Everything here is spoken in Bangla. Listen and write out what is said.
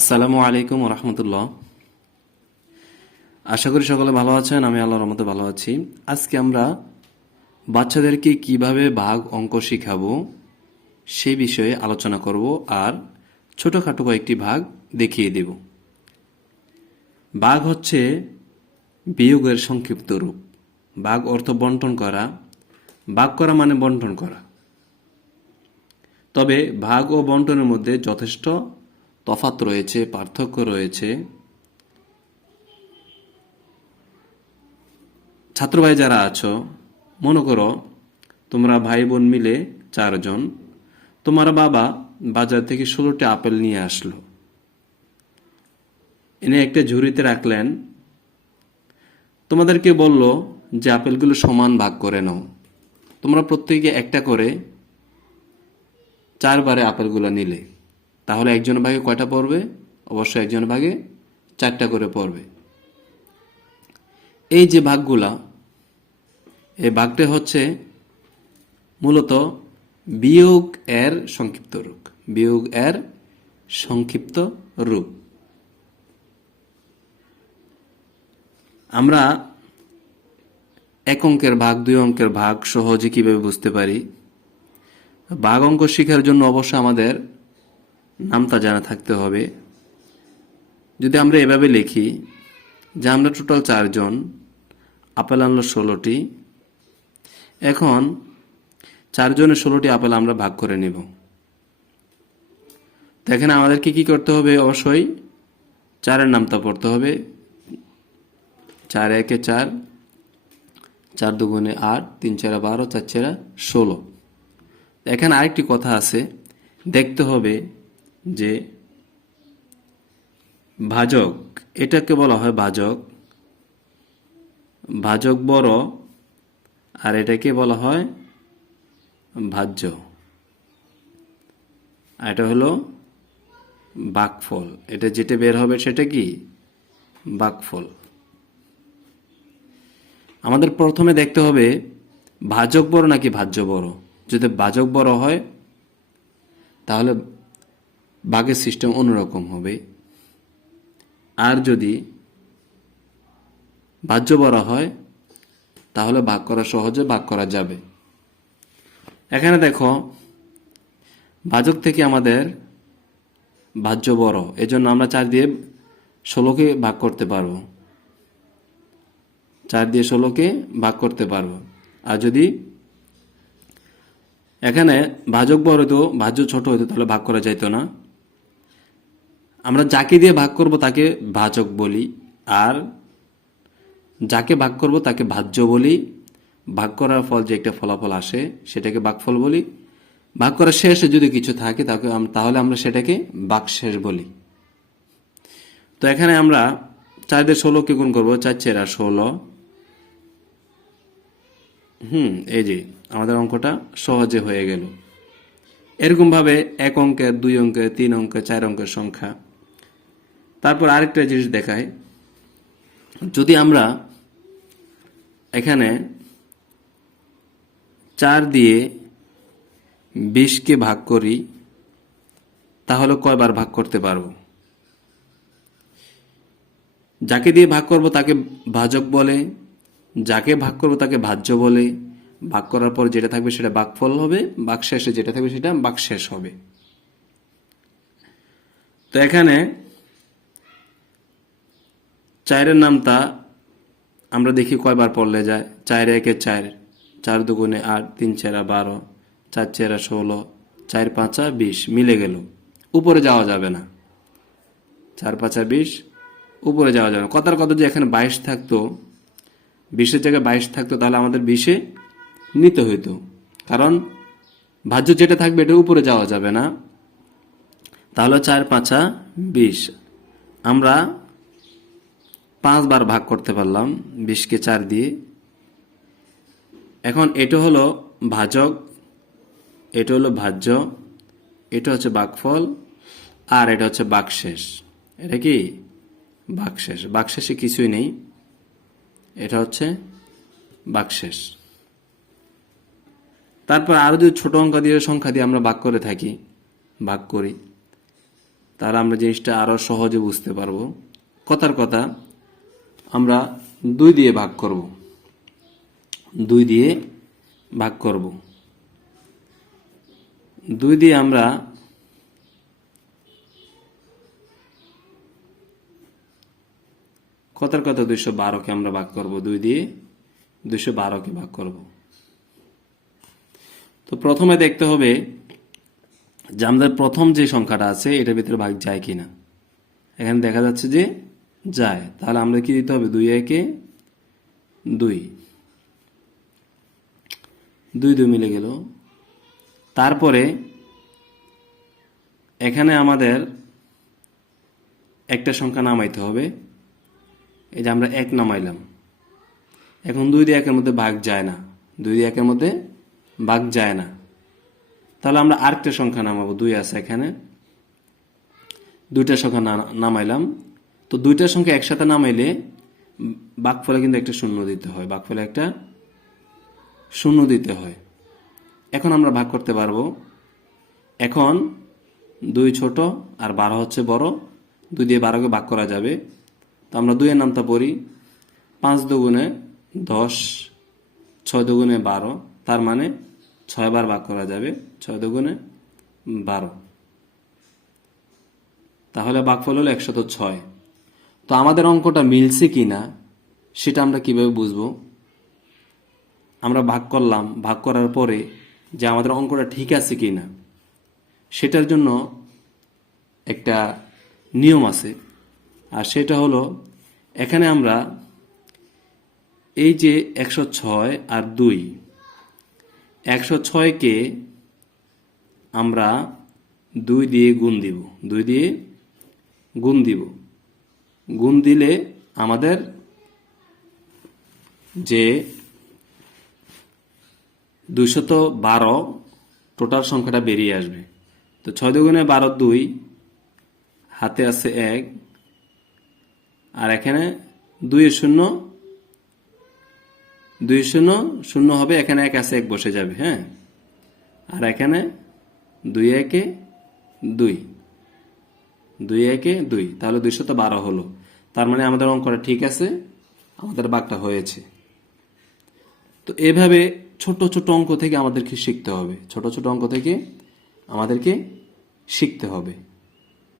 আসসালামু আলাইকুম রহমতুল্লাহ। আশা করি সকলে ভালো আছেন, আমি আল্লাহর রহমতে ভালো আছি। আজকে আমরা বাচ্চাদেরকে কীভাবে ভাগ অঙ্ক শিখাবো সে বিষয়ে আলোচনা করব আর ছোটোখাটো কয়েকটি ভাগ দেখিয়ে দেব। ভাগ হচ্ছে বিয়োগের সংক্ষিপ্ত রূপ। ভাগ অর্থ বন্টন করা, ভাগ করা মানে বন্টন করা। তবে ভাগ ও বন্টনের মধ্যে যথেষ্ট তফাত রয়েছে, পার্থক্য রয়েছে। ছাত্র ভাই যারা আছো, মনে করো তোমরা ভাই বোন মিলে চারজন, তোমার বাবা বাজার থেকে ষোলোটি আপেল নিয়ে আসলো। এনে একটা ঝুড়িতে রাখলেন। তোমাদেরকে বলল যে আপেলগুলো সমান ভাগ করে নাও। তোমরা প্রত্যেকে একটা করে চারবারে আপেলগুলো নিলে। তাহলে একজন ভাগে কয়টা পড়বে? অবশ্যই একজন ভাগে চারটা করে পড়বে। এই যে ভাগগুলা, এই ভাগটা হচ্ছে মূলত বিয়োগ এর সংক্ষিপ্ত রূপ। বিয়োগ এর সংক্ষিপ্ত রূপ। আমরা এক অঙ্কের ভাগ, দুই অঙ্কের ভাগ সহজে কীভাবে বুঝতে পারি? ভাগ অঙ্ক শেখার জন্য অবশ্য আমাদের নামটা জানা থাকতে হবে। যদি আমরা এভাবে লিখি, যে আমরা টোটাল চারজন, আপেল আনলো ষোলোটি, এখন চারজনের ষোলোটি আপেল আমরা ভাগ করে নেব। তো এখানে আমাদেরকে কি করতে হবে? অবশ্যই চারের নামটা পড়তে হবে। চার একে চার চার দুগুণে আট, তিন চারা বারো, চার চারা ষোলো। এখানে আরেকটি কথা আছে, দেখতে হবে যে ভাজক, এটাকে বলা হয় ভাজক। ভাজক বড়, আর এটাকে বলা হয় ভাজ্য। আর এটা হলো বাকফল। এটা যেটা বের হবে সেটা কি? বাকফল। আমাদের প্রথমে দেখতে হবে, ভাজক বড় নাকি ভাজ্য বড়? যদি ভাজক বড় হয়, তাহলে বাঘের সিস্টেম অন্যরকম হবে। আর যদি বাহ্য বড় হয়, তাহলে ভাগ করা সহজে ভাগ করা যাবে। এখানে দেখো ভাজক থেকে আমাদের ভাজ্য বড়, এজন্য আমরা চার দিয়ে ষোলোকে ভাগ করতে পারব। চার দিয়ে ষোলোকে ভাগ করতে পারব। আর যদি এখানে ভাজক বড় হতো ভাজ্য ছোট হতো তাহলে ভাগ করা যাইতো না। আমরা যাকে দিয়ে ভাগ করব তাকে ভাজক বলি, আর যাকে ভাগ করব তাকে ভাজ্য বলি। ভাগ করার ফল যে একটা ফলাফল আসে, সেটাকে ভাগফল বলি। ভাগ করার শেষে যদি কিছু থাকে, তাকে তাহলে আমরা সেটাকে বাকশেষ বলি। তো এখানে আমরা চার দিয়ে ষোলোকে গুণ করব, চার চেরা ষোলো। হুম, এই যে আমাদের অঙ্কটা সহজে হয়ে গেল। এরকমভাবে এক অঙ্কের, দুই অঙ্কের, তিন অঙ্কের, চার অঙ্কের সংখ্যা তারপর আরেকটা জিনিস দেখায় যদি আমরা এখানে চার দিয়ে বিশকে ভাগ করি, তাহলে কয়বার ভাগ করতে পারব? যাকে দিয়ে ভাগ করব তাকে ভাজক বলে, যাকে ভাগ করব তাকে ভাজ্য বলে। ভাগ করার পর যেটা থাকবে সেটা বাকফল হবে, বাকশেষে যেটা থাকবে সেটা বাকশেষ হবে। তো এখানে চারের নামটা আমরা দেখি কয়বার পড়লে যায়। চার একে চার চার দুগুণে আট, তিন চেরা বারো, চার চেরা ষোলো, চার পাঁচা বিশ, মিলে গেল। উপরে যাওয়া যাবে না। চার পাঁচা বিশ, উপরে যাওয়া যাবে না। কথার কথা যে এখানে বাইশ থাকতো, বিশের জায়গায় বাইশ থাকতো, তাহলে আমাদের বিশে নিতে হইতো। কারণ ভাজ্য যেটা থাকবে এটা উপরে যাওয়া যাবে না। তাহলে চার পাঁচা বিশ। আমরা পাঁচবার ভাগ করতে পারলাম, বিশকে চার দিয়ে। এখন এটা হলো ভাজক, এটা হলো ভাজ্য, এটা হচ্ছে বাকফল, আর এটা হচ্ছে বাকশেষ। এটা কি? বাকশেষ। বাকশেষে কিছুই নেই। এটা হচ্ছে বাকশেষ। তারপর আরও যদি ছোট অঙ্ক দিয়ে, সংখ্যা দিয়ে আমরা ভাগ করে থাকি, ভাগ করি, তাহলে আমরা জিনিসটা আরও সহজে বুঝতে পারব। কথার কথা আমরা দুই দিয়ে ভাগ করব। দুই দিয়ে ভাগ করব। দুই দিয়ে আমরা কথার কথা দুইশো বারোকে আমরা ভাগ করব দুই দিয়ে। দুইশো বারোকে ভাগ করব। তো প্রথমে দেখতে হবে যে আমাদের প্রথম যে সংখ্যাটা আছে, এটার ভিতরে ভাগ যায় কিনা। এখানে দেখা যাচ্ছে যে যায়। তাহলে আমরা কি দিতে হবে? দুই একে দুই। দুই দুই মিলে গেল। তারপরে এখানে আমাদের একটা সংখ্যা নামাইতে হবে। এই যে আমরা এক নামাইলাম। এখন দুই দিয়ে একের মধ্যে ভাগ যায় না। দুই দিয়ে একের মধ্যে ভাগ যায় না। তাহলে আমরা আরেকটা সংখ্যা নামাবো। দুই আছে এখানে। দুইটা সংখ্যা নামাইলাম। তো দুইটার সংখ্যা একসাথে নামাইলে বাঘফলে কিন্তু একটা শূন্য দিতে হয় বাঘফলে একটা শূন্য দিতে হয়। এখন আমরা ভাগ করতে পারব। এখন দুই ছোট আর বারো হচ্ছে বড়, দুই দিয়ে বারোকে ভাগ করা যাবে। তো আমরা দুইয়ের নামটা পড়ি। পাঁচ দুগুণে দশ, ছয় দুগুণে বারো, তার মানে ছয় বার ভাগ করা যাবে, ছয় দুগুণে বারো। তাহলে ভাগফল হলো একশত ছয়। তো আমাদের অঙ্কটা মিলছে কি না সেটা আমরা কীভাবে বুঝব? আমরা ভাগ করলাম, ভাগ করার পরে যে আমাদের অঙ্কটা ঠিক আছে কি না সেটার জন্য একটা নিয়ম আছে। আর সেটা হলো, এখানে আমরা এই যে একশো ছয় আর দুই, একশো ছয়কে আমরা দুই দিয়ে গুণ দিব, দুই দিয়ে গুণ দিব। গুণ দিলে আমাদের যে দুইশত বারো টোটাল সংখ্যাটা বেরিয়ে আসবে। তো ছয় দুগুণে বারো দুই, হাতে আছে এক, আর এখানে দুই শূন্য দুই শূন্য শূন্য হবে, এখানে এক আছে, এক বসে যাবে হ্যাঁ? আর এখানে দুই একে দুই। দুই একে দুই, তাহলে দুইশত বারো হলো। তার মানে আমাদের অঙ্কটা ঠিক আছে, আমাদের বাঘটা হয়েছে। তো এভাবে ছোট ছোট অঙ্ক থেকে আমাদেরকে শিখতে হবে। ছোট ছোট অঙ্ক থেকে আমাদেরকে শিখতে হবে।